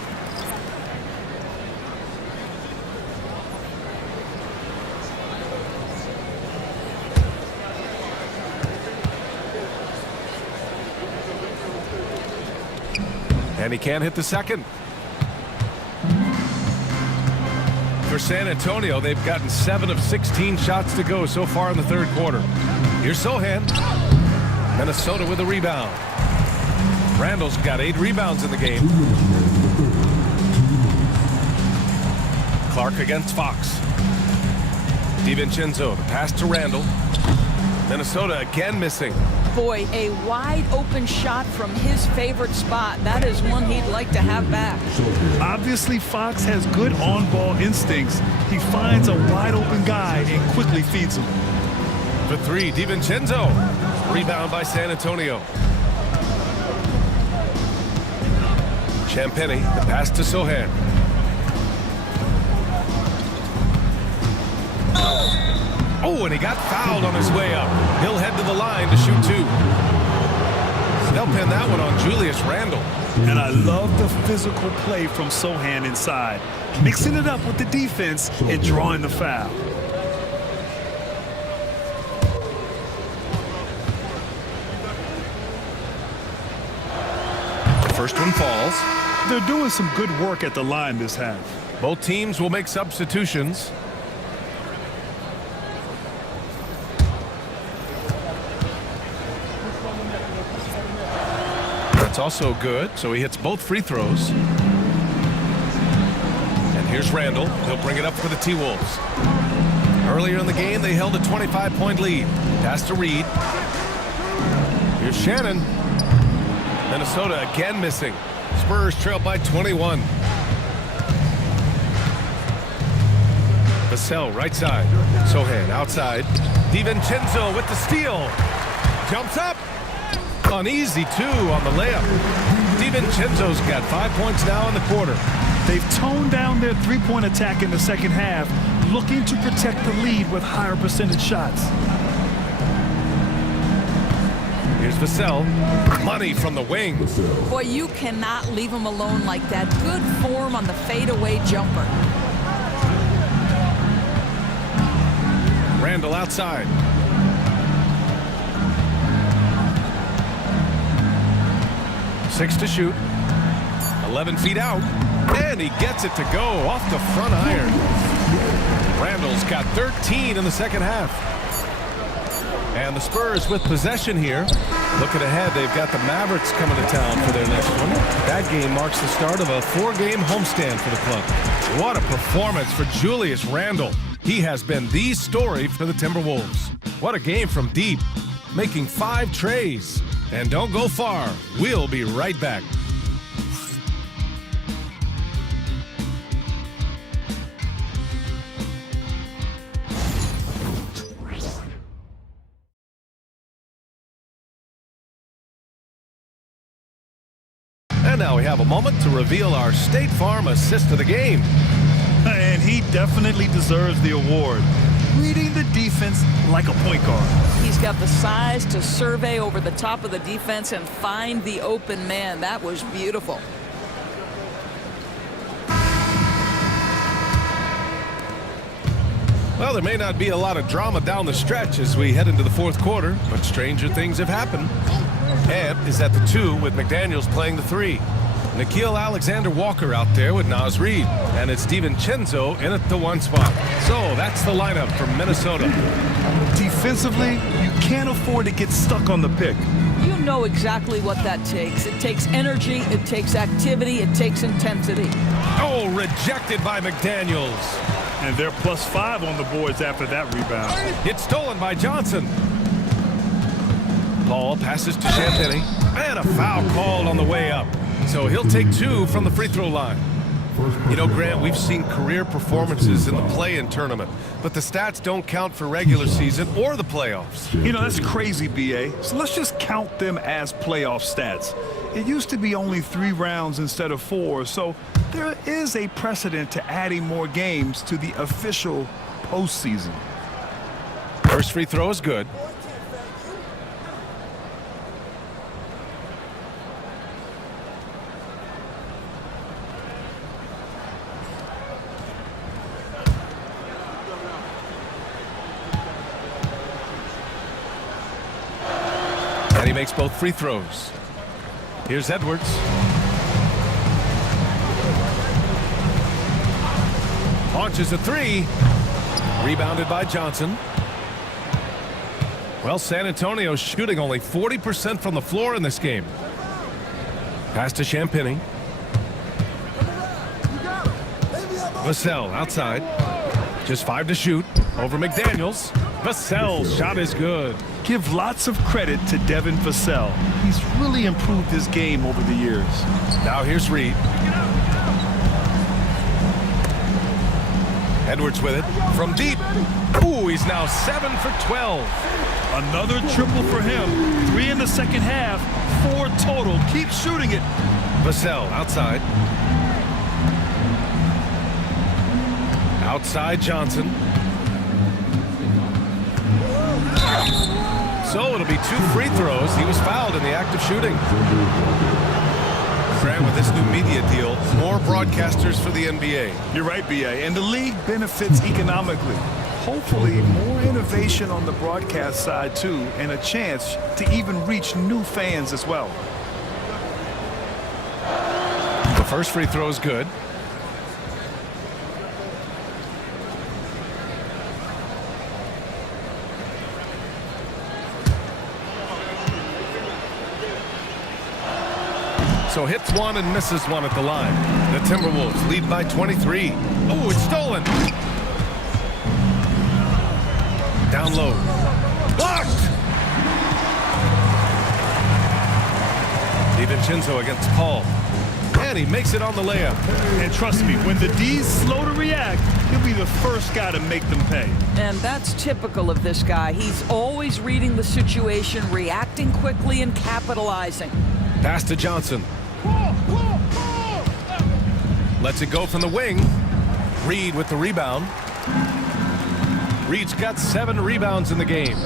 And he can't hit the second. For San Antonio, they've gotten 7 of 16 shots to go so far in the third quarter. Here's Sohan. Minnesota with a rebound. Randall's got 8 rebounds in the game. Clark against Fox. DiVincenzo, the pass to Randall. Minnesota again missing. Boy, a wide open shot from his favorite spot. That is one he'd like to have back. Obviously, Fox has good on-ball instincts. He finds a wide open guy and quickly feeds him. For 3, DiVincenzo. Rebound by San Antonio. Champagny, the pass to Sohan. Oh, and he got fouled on his way up. He'll head to the line to shoot 2. They'll pin that one on Julius Randle. And I love the physical play from Sohan inside, mixing it up with the defense and drawing the foul. The first one falls. They're doing some good work at the line this half. Both teams will make substitutions. That's also good, so he hits both free throws. And here's Randall. He'll bring it up for the T-Wolves. Earlier in the game, they held a 25-point lead. Pass to Reed. Here's Shannon. Minnesota again missing. Spurs trail by 21. Vassell right side. Sohan outside. DiVincenzo with the steal. Jumps up. Uneasy, 2 on the layup. DiVincenzo's got 5 points now in the quarter. They've toned down their three-point attack in the second half, looking to protect the lead with higher percentage shots. Here's Vassell. Money from the wing. Boy, you cannot leave him alone like that. Good form on the fadeaway jumper. Randall outside. Six to shoot. 11 feet out. And he gets it to go off the front iron. Randall's got 13 in the second half. And the Spurs with possession here. Looking ahead, they've got the Mavericks coming to town for their next one. That game marks the start of a 4-game homestand for the club. What a performance for Julius Randle. He has been the story for the Timberwolves. What a game from deep, making 5 trays. And don't go far. We'll be right back. And now we have a moment to reveal our State Farm assist of the game. And he definitely deserves the award. Reading the defense like a point guard. He's got the size to survey over the top of the defense and find the open man. That was beautiful. Well, there may not be a lot of drama down the stretch as we head into the fourth quarter, but stranger things have happened. Ant is at the 2 with McDaniels playing the 3. Nickeil Alexander-Walker out there with Naz Reid. And it's DiVincenzo in at the 1 spot. So that's the lineup from Minnesota. Defensively, you can't afford to get stuck on the pick. You know exactly what that takes. It takes energy, it takes activity, it takes intensity. Oh, rejected by McDaniels. And they're +5 on the boards after that rebound. It's stolen by Johnson. Ball passes to Champagny. And a foul called on the way up. So he'll take 2 from the free throw line. You know, Grant, we've seen career performances in the play-in tournament, but the stats don't count for regular season or the playoffs. You know, that's crazy, BA. So let's just count them as playoff stats. It used to be only 3 rounds instead of 4, so there is a precedent to adding more games to the official postseason. First free throw is good. And he makes both free throws. Here's Edwards. Launches a 3. Rebounded by Johnson. Well, San Antonio's shooting only 40% from the floor in this game. Pass to Champagny. Vassell outside. Just 5 to shoot. Over McDaniels. Vassell's shot is good. Give lots of credit to Devin Vassell. He's really improved his game over the years. Now here's Reed. Edwards with it from deep. Ooh, he's now 7 for 12. Another triple for him. 3 in the second half, 4 total. Keep shooting it. Vassell outside. Outside Johnson. So it'll be 2 free throws. He was fouled in the act of shooting. Grant, with this new media deal, more broadcasters for the NBA. You're right, BA. And the league benefits economically. Hopefully, more innovation on the broadcast side, too, and a chance to even reach new fans as well. The first free throw is good. So hits 1 and misses 1 at the line. The Timberwolves lead by 23. Oh, it's stolen. Down low. Blocked! DiVincenzo against Paul. And he makes it on the layup. And trust me, when the D's slow to react, he'll be the first guy to make them pay. And that's typical of this guy. He's always reading the situation, reacting quickly, and capitalizing. Pass to Johnson. Lets it go from the wing. Reed with the rebound. Reed's got 7 rebounds in the game.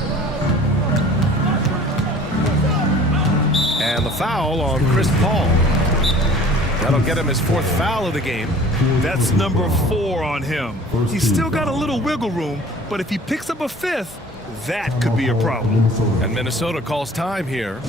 And the foul on Chris Paul. That'll get him his 4th foul of the game. That's number 4 on him. He's still got a little wiggle room, but if he picks up a 5th, that could be a problem. And Minnesota calls time here.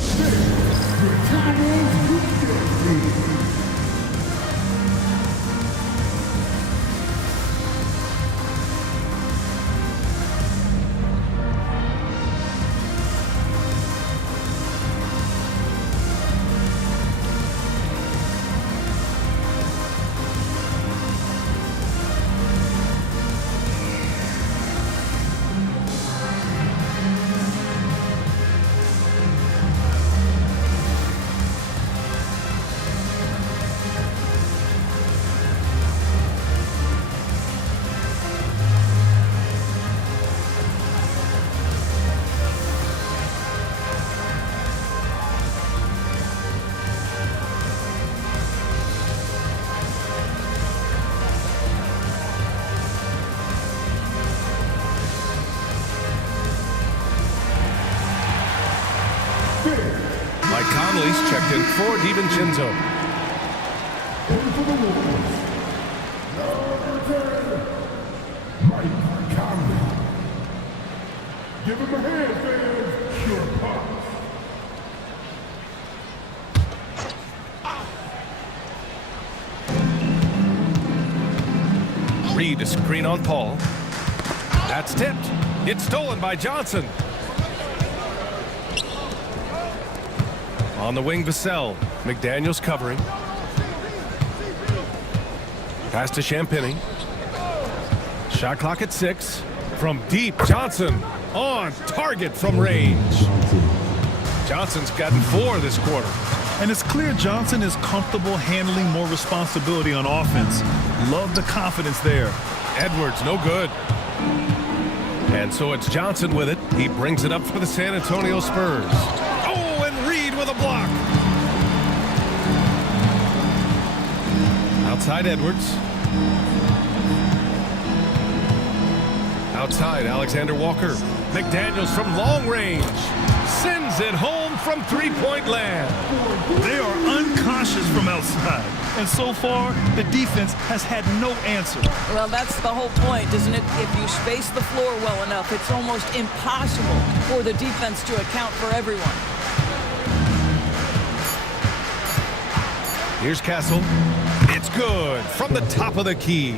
Mike Conley's checked in for DiVincenzo. For the Wolves, number 10, Mike Conley. Give him a hand, fans. Sure pops. Reed, a screen on Paul. That's tipped. It's stolen by Johnson. On the wing, Vassell. McDaniels covering. Pass to Champagny. Shot clock at 6. From deep, Johnson on target from range. Johnson's gotten 4 this quarter. And it's clear Johnson is comfortable handling more responsibility on offense. Love the confidence there. Edwards, no good. And so it's Johnson with it. He brings it up for the San Antonio Spurs. Oh, and Reed with a block. Outside Edwards. Outside Alexander Walker. McDaniels from long range. Sends it home from three-point land. They are unconscious from outside. And so far, the defense has had no answer. Well, that's the whole point, isn't it? If you space the floor well enough, it's almost impossible for the defense to account for everyone. Here's Castle. It's good from the top of the key.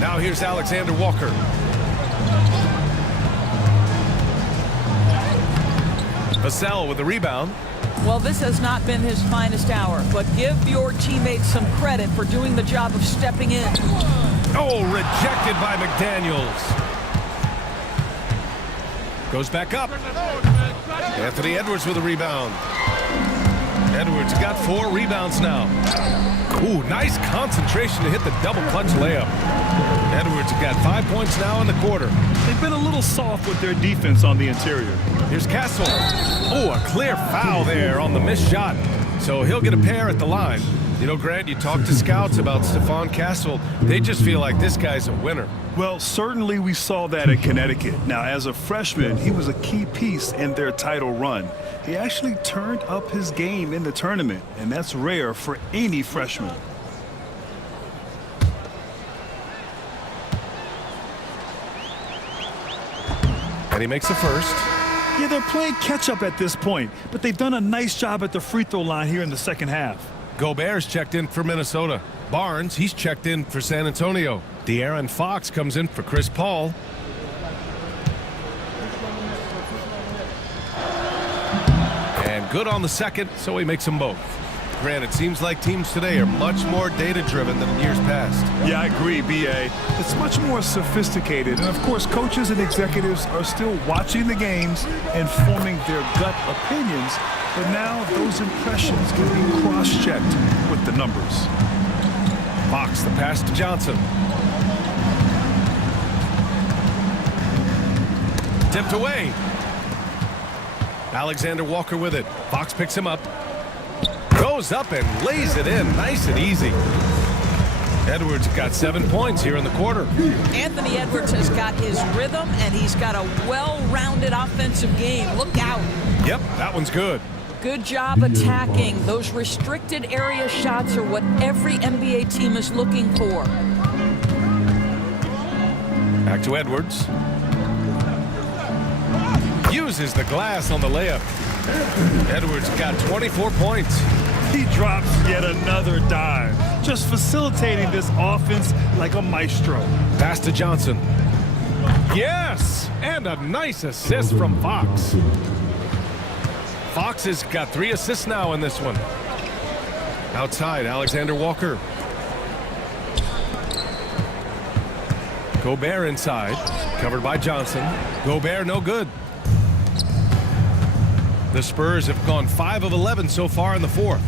Now here's Alexander Walker. Vassell with the rebound. Well, this has not been his finest hour, but give your teammates some credit for doing the job of stepping in. Oh, rejected by McDaniels. Goes back up. Anthony Edwards with a rebound. Edwards got 4 rebounds now. Ooh, nice concentration to hit the double clutch layup. Edwards got 5 points now in the quarter. They've been a little soft with their defense on the interior. Here's Castle. Oh, a clear foul there on the missed shot. So he'll get a pair at the line. You know, Grant, you talk to scouts about Stephon Castle. They just feel like this guy's a winner. Well, certainly we saw that at Connecticut. Now, as a freshman, he was a key piece in their title run. He actually turned up his game in the tournament, and that's rare for any freshman. And he makes the first. Yeah, they're playing catch-up at this point, but they've done a nice job at the free throw line here in the second half. Gobert's checked in for Minnesota. Barnes, he's checked in for San Antonio. De'Aaron Fox comes in for Chris Paul. And good on the second, so he makes them both. Grant, it seems like teams today are much more data-driven than in years past. Yeah, I agree, B.A. It's much more sophisticated, and of course, coaches and executives are still watching the games and forming their gut opinions, but now those impressions can be cross-checked with the numbers. Fox, the pass to Johnson. Tipped away. Alexander Walker with it. Fox picks him up. Goes up and lays it in nice and easy. Edwards got 7 points here in the quarter. Anthony Edwards has got his rhythm, and he's got a well-rounded offensive game. Look out. Yep, that one's good. Good job attacking. Those restricted area shots are what every NBA team is looking for. Back to Edwards. Uses the glass on the layup. Edwards got 24 points. He drops yet another dime, just facilitating this offense like a maestro. Pass to Johnson. Yes! And a nice assist from Fox. Fox has got 3 assists now in this one. Outside, Alexander Walker. Gobert inside. Covered by Johnson. Gobert no good. The Spurs have gone 5 of 11 so far in the fourth.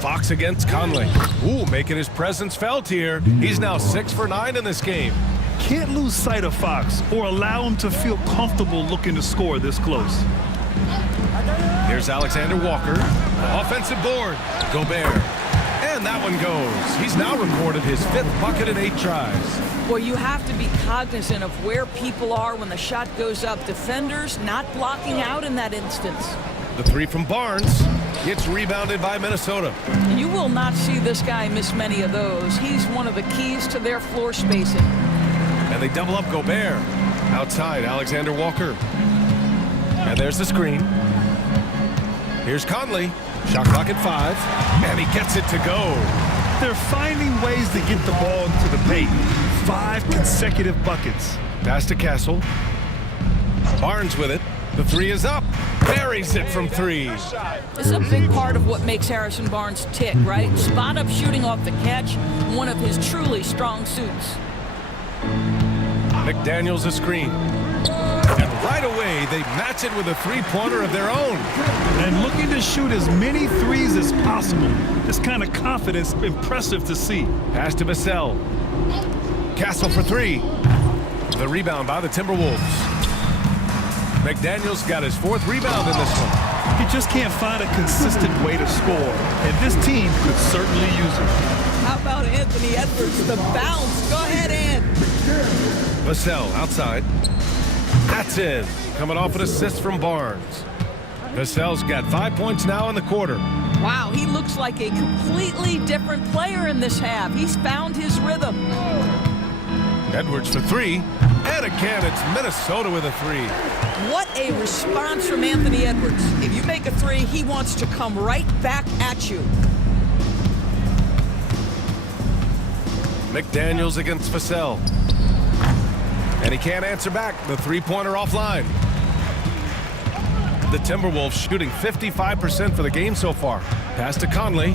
Fox against Conley. Ooh, making his presence felt here. He's now 6 for 9 in this game. Can't lose sight of Fox or allow him to feel comfortable looking to score this close. Here's Alexander Walker. Offensive board. Gobert. And that one goes. He's now recorded his 5th bucket in 8 tries. Well, you have to be cognizant of where people are when the shot goes up. Defenders not blocking out in that instance. The 3 from Barnes. It's rebounded by Minnesota. You will not see this guy miss many of those. He's one of the keys to their floor spacing. And they double up Gobert. Outside, Alexander Walker. And there's the screen. Here's Conley. Shot clock at 5. And he gets it to go. They're finding ways to get the ball into the paint. 5 consecutive buckets. Pass to Castle. Barnes with it. The 3 is up. Buries it from 3. This is a big part of what makes Harrison Barnes tick, right? Spot-up shooting off the catch, one of his truly strong suits. McDaniels a screen. Right away, they match it with a three-pointer of their own. And looking to shoot as many threes as possible. This kind of confidence, impressive to see. Pass to Vassell. Castle for three. The rebound by the Timberwolves. McDaniels got his 4th rebound in this one. He just can't find a consistent way to score, and this team could certainly use it. How about Anthony Edwards, the bounce? Go ahead, Ant. Vassell outside. That's in. Coming off an assist from Barnes. Vassell's got 5 points now in the quarter. Wow, he looks like a completely different player in this half. He's found his rhythm. Edwards for three. And again, it's Minnesota with a three. What a response from Anthony Edwards. If you make a three, he wants to come right back at you. McDaniels against Vassell. And he can't answer back. The three-pointer offline. The Timberwolves shooting 55% for the game so far. Pass to Conley.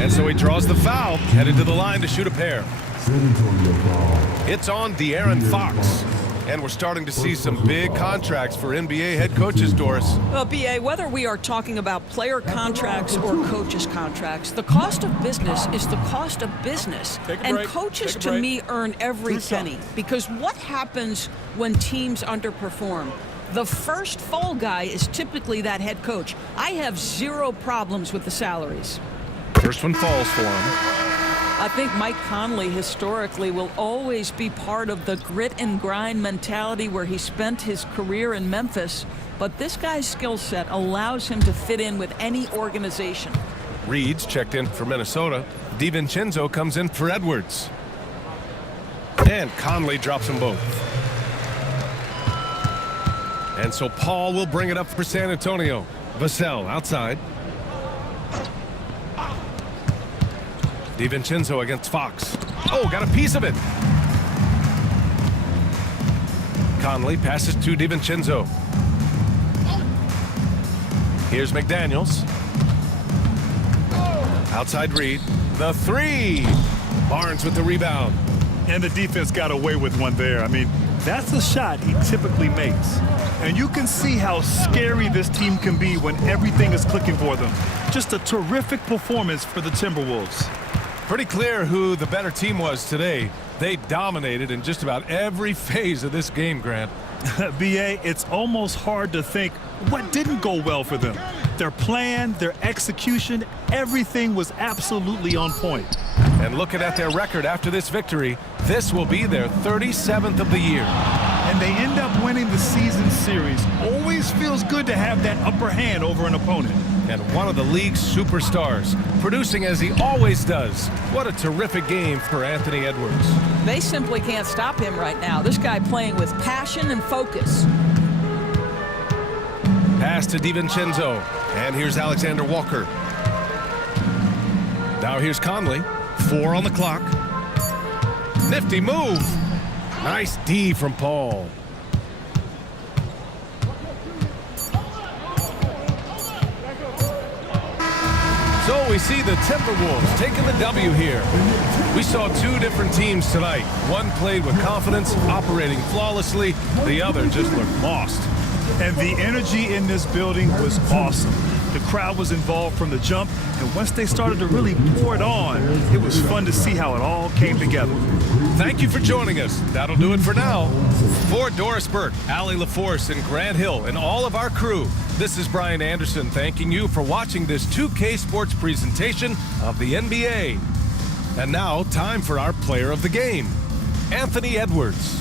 And so he draws the foul, headed to the line to shoot a pair. San Antonio foul. It's on De'Aaron Fox. And we're starting to see some big contracts for NBA head coaches, Doris. Well, B.A., whether we are talking about player contracts or coaches' contracts, the cost of business is the cost of business. And coaches, to me, earn every penny. Because what happens when teams underperform? The first fall guy is typically that head coach. I have zero problems with the salaries. First one falls for him. I think Mike Conley historically will always be part of the grit and grind mentality where he spent his career in Memphis, but this guy's skill set allows him to fit in with any organization. Reed's checked in for Minnesota. DiVincenzo comes in for Edwards. And Conley drops them both. And so Paul will bring it up for San Antonio. Vassell outside. DiVincenzo against Fox. Oh, got a piece of it. Conley passes to DiVincenzo. Here's McDaniels. Outside Reed. The three. Barnes with the rebound. And the defense got away with one there. I mean, that's a shot he typically makes. And you can see how scary this team can be when everything is clicking for them. Just a terrific performance for the Timberwolves. Pretty clear who the better team was today. They dominated in just about every phase of this game, Grant. B.A., it's almost hard to think what didn't go well for them. Their plan, their execution, everything was absolutely on point. And looking at their record after this victory, this will be their 37th of the year. And they end up winning the season series. Always feels good to have that upper hand over an opponent. And one of the league's superstars, producing as he always does. What a terrific game for Anthony Edwards. They simply can't stop him right now. This guy playing with passion and focus. Pass to DiVincenzo. And here's Alexander Walker. Now here's Conley. 4 on the clock. Nifty move. Nice D from Paul. So we see the Timberwolves taking the W here. We saw two different teams tonight. One played with confidence, operating flawlessly. The other just looked lost. And the energy in this building was awesome. The crowd was involved from the jump, and once they started to really pour it on, it was fun to see how it all came together. Thank you for joining us. That'll do it for now. For Doris Burke, Allie LaForce, and Grant Hill, and all of our crew, this is Brian Anderson thanking you for watching this 2K Sports presentation of the NBA. And now, time for our player of the game, Anthony Edwards.